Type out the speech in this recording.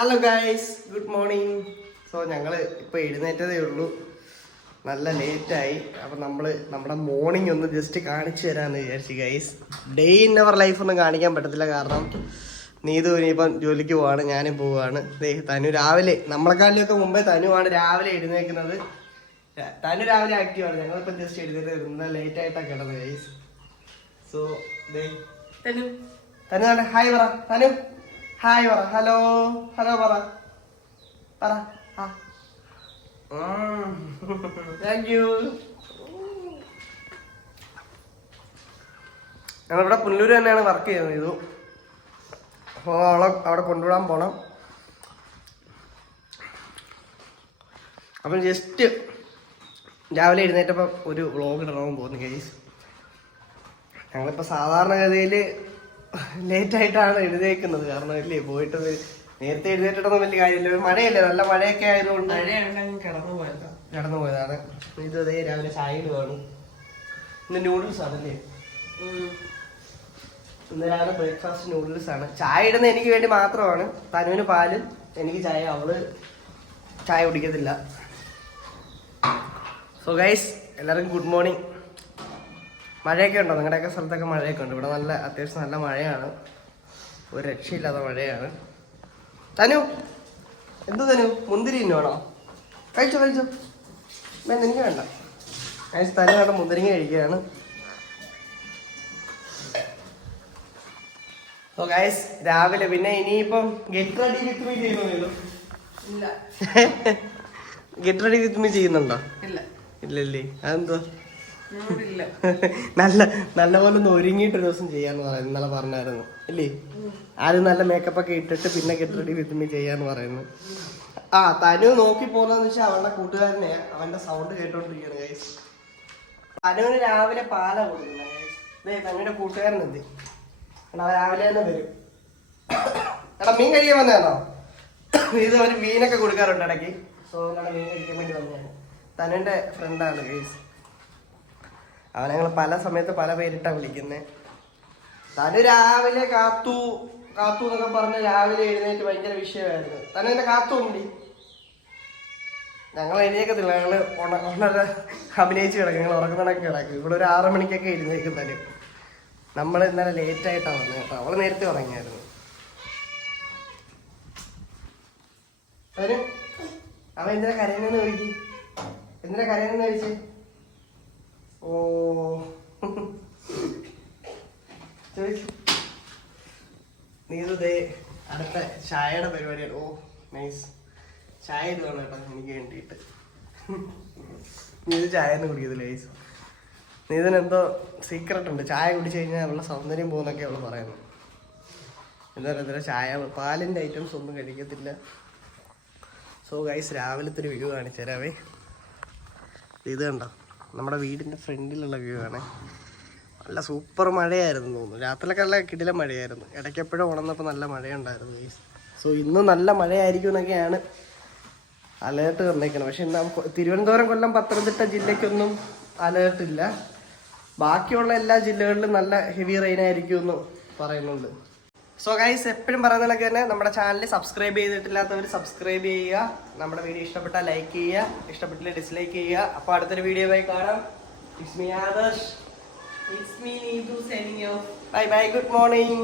Hello guys, good morning. So ഞങ്ങൾ ഇപ്പോൾ എഴുന്നേറ്റതേ ഉള്ളൂ, നല്ല ലേറ്റായി. അപ്പം നമ്മുടെ മോർണിംഗ് ഒന്ന് ജസ്റ്റ് കാണിച്ചു തരാമെന്ന് വിചാരിച്ചു guys. Day in our life ഒന്നും കാണിക്കാൻ പറ്റത്തില്ല, കാരണം നീതു ഇനിയിപ്പം ജോലിക്ക് പോവാണ്, ഞാനും പോവാണ്. തനു രാവിലെ നമ്മളെക്കാളിലൊക്കെ മുമ്പേ തനുവാണ് രാവിലെ എഴുന്നേക്കുന്നത്. തനു രാവിലെ ആക്റ്റീവാണ്, ഞങ്ങളിപ്പം ജസ്റ്റ് എഴുന്നേറ്റ് ഇന്നലെ ലേറ്റ് ആയിട്ടാണ് കിടന്നത് ഗൈസ്. സോ തനു തനു ഹായ് പറ, തനു ഹായ് പറ, ഹലോ ഹലോ പറ പറ. Thank you. ഞങ്ങളിവിടെ പുനലൂർ തന്നെയാണ് വർക്ക് ചെയ്യുന്നത്. ഇത് അപ്പോൾ അവിടെ കൊണ്ടുവിടാൻ പോണം. അപ്പം ജസ്റ്റ് രാവിലെ എഴുന്നേറ്റപ്പം ഒരു വ്ളോഗ് ഇടണമെന്ന് തോന്നി ഗൈസ്. ഞങ്ങളിപ്പോൾ സാധാരണഗതിയിൽ ലേറ്റായിട്ടാണ് എഴുന്നേക്കുന്നത്, കാരണം ഇല്ലേ പോയിട്ട് നേരത്തെ എഴുന്നേറ്റിട്ടൊന്നും വലിയ കാര്യമില്ല. മഴയല്ലേ, നല്ല മഴയൊക്കെ ആയതുകൊണ്ട് കിടന്നു പോയതാണ്. ഇത് അതേ രാവിലെ ചായ ഇടുവാണ്. ഇന്ന് നൂഡിൽസ് ആണല്ലേ, ഇന്ന് രാവിലെ ബ്രേക്ക്ഫാസ്റ്റ് നൂഡിൽസ് ആണ്. ചായ ഇടുന്ന എനിക്ക് വേണ്ടി മാത്രമാണ്. തനുവിന് പാല്, എനിക്ക് ചായ. അവള് ചായ കുടിക്കത്തില്ല. സോ ഗൈസ്, എല്ലാവർക്കും ഗുഡ് മോർണിംഗ്. മഴയൊക്കെ ഉണ്ടോ? നിങ്ങളുടെയൊക്കെ സ്ഥലത്തൊക്കെ മഴയൊക്കെ ഉണ്ട്. ഇവിടെ നല്ല അത്യാവശ്യം നല്ല മഴയാണ്, ഒരു രക്ഷയില്ലാത്ത മഴയാണ്. തനു എന്തു തനു, മുന്തിരി ഇന്നോണോ? കഴിച്ചോ കഴിച്ചോ, വേണ്ട എനിക്ക് വേണ്ട. കഴിച്ച് തനു വേണ്ട മുന്തിരിങ്ങ കഴിക്കുകയാണ്. സോ ഗൈസ്, രാവിലെ പിന്നെ ഇനിയിപ്പം ഗെറ്റ് റെഡി വിത്ത് മീ ചെയ്യുന്നോ? ഇല്ല. ഗെറ്റ് റെഡി വിത്ത് മീ ചെയ്യുന്നുണ്ടോ? ഇല്ല. ഇല്ലല്ലേ, അതെന്തോ? നല്ല പോലെ ഒന്ന് ഒരുങ്ങിയിട്ട് ഒരു ദിവസം ചെയ്യാന്ന് പറയുന്നു, ഇന്നലെ പറഞ്ഞായിരുന്നു അല്ലേ? ആരും നല്ല മേക്കപ്പ് ഒക്കെ ഇട്ടിട്ട് പിന്നെ ഗെറ്റ് റെഡി വിത്ത് മീ ചെയ്യാന്ന് പറയുന്നു. തനു നോക്കി പോന്നെന്ന് വെച്ചാൽ അവളുടെ കൂട്ടുകാരനെ, അവന്റെ സൗണ്ട് കേട്ടോണ്ടിരിക്കുകയാണ് ഗൈസ്. തനുവിന് രാവിലെ പാല കൊടുക്കുന്ന ഗൈസ്. തനുവിന്റെ കൂട്ടുകാരൻ എന്ത് അവൻ രാവിലെ തന്നെ വരും. എടാ മീൻ കഴിക്കാൻ വന്നതാണോ? ഇത് അവന് മീനൊക്കെ കൊടുക്കാറുണ്ട് ഇടയ്ക്ക്. സോ മീൻ കഴിക്കാൻ വേണ്ടി വന്നതാണ്. തനുവിന്റെ ഫ്രണ്ടാണ് ഗൈസ്. അവനെ ഞങ്ങൾ പല സമയത്ത് പല പേരിട്ടാണ് വിളിക്കുന്നത്. തനു രാവിലെ കാത്തു കാത്തു എന്നൊക്കെ പറഞ്ഞ് രാവിലെ എഴുന്നേറ്റ് ഭയങ്കര വിഷയമായിരുന്നു. തനു എന്നെ കാത്തു ഉണ്ട്. ഞങ്ങൾ എഴുന്നേക്കത്തില്ല, ഞങ്ങൾ ഉണര അഭിനയിച്ച് കിടക്കും, ഞങ്ങൾ ഉറങ്ങണൊക്കെ കിടക്കും. ഇവിടെ ഒരു 6 മണിക്കൊക്കെ എഴുന്നേക്കും തനു. നമ്മൾ ഇന്നലെ ലേറ്റായിട്ടാണ് വന്നത് കേട്ടോ, അവൾ നേരത്തെ ഉറങ്ങിയായിരുന്നു. തനു അവൻ എന്തിനാ കരയുന്നെന്ന് ചോദിക്കി, എന്തിനാ കരയുന്നെന്ന് ചോദിച്ചേ? ഓ നീതേ അടുത്ത ചായയുടെ പരിപാടിയാണ്. ഓ നൈസ്, ചായ ഇത് വേണം കേട്ടോ എനിക്ക് വേണ്ടിയിട്ട്. നീത് ചായ ഒന്നും കുടിക്കത്തില്ല ഗൈസ്. നീതിന് എന്തോ സീക്രട്ട് ഉണ്ട്, ചായ കുടിച്ചു കഴിഞ്ഞാൽ അവളുടെ സൗന്ദര്യം പോകുന്നൊക്കെ അവൾ പറയുന്നു. എന്താ പറയുക, ചായ പാലിൻ്റെ ഐറ്റംസ് ഒന്നും കഴിക്കത്തില്ല. സോ ഗൈസ്, രാവിലത്തെ ഒരു വ്യൂ കാണിച്ചു തരാവേ. ഇത് കണ്ടോ, നമ്മുടെ വീടിൻ്റെ ഫ്രണ്ടിലുള്ള വ്യൂ ആണ്. നല്ല സൂപ്പർ മഴയായിരുന്നു തോന്നുന്നു, രാത്രിയിലൊക്കെ നല്ല കിടിലം മഴയായിരുന്നു. ഇടയ്ക്കെപ്പോഴും ഉണർന്നപ്പോൾ നല്ല മഴയുണ്ടായിരുന്നു ഗൈസ്. സോ ഇന്ന് നല്ല മഴയായിരിക്കും എന്നൊക്കെയാണ് അലേർട്ട് തന്നേക്കണം. പക്ഷെ ഇന്ന് തിരുവനന്തപുരം, കൊല്ലം, പത്തനംതിട്ട ജില്ലയ്ക്കൊന്നും അലേർട്ടില്ല. ബാക്കിയുള്ള എല്ലാ ജില്ലകളിലും നല്ല ഹെവി റെയിൻ ആയിരിക്കും എന്ന് പറയുന്നുണ്ട്. സോ ഗൈസ്, എപ്പോഴും പറയുന്നതൊക്കെ തന്നെ നമ്മുടെ ചാനൽ സബ്സ്ക്രൈബ് ചെയ്തിട്ടില്ലാത്തവർ സബ്സ്ക്രൈബ് ചെയ്യുക. നമ്മുടെ വീഡിയോ ഇഷ്ടപ്പെട്ടാൽ ലൈക്ക് ചെയ്യുക, ഇഷ്ടപ്പെട്ടില്ല ഡിസ്ലൈക്ക് ചെയ്യുക. അപ്പോൾ അടുത്തൊരു വീഡിയോയുമായി കാണാം. It's me Adarsh. It's me, Neetu, signing off. Bye bye, good morning.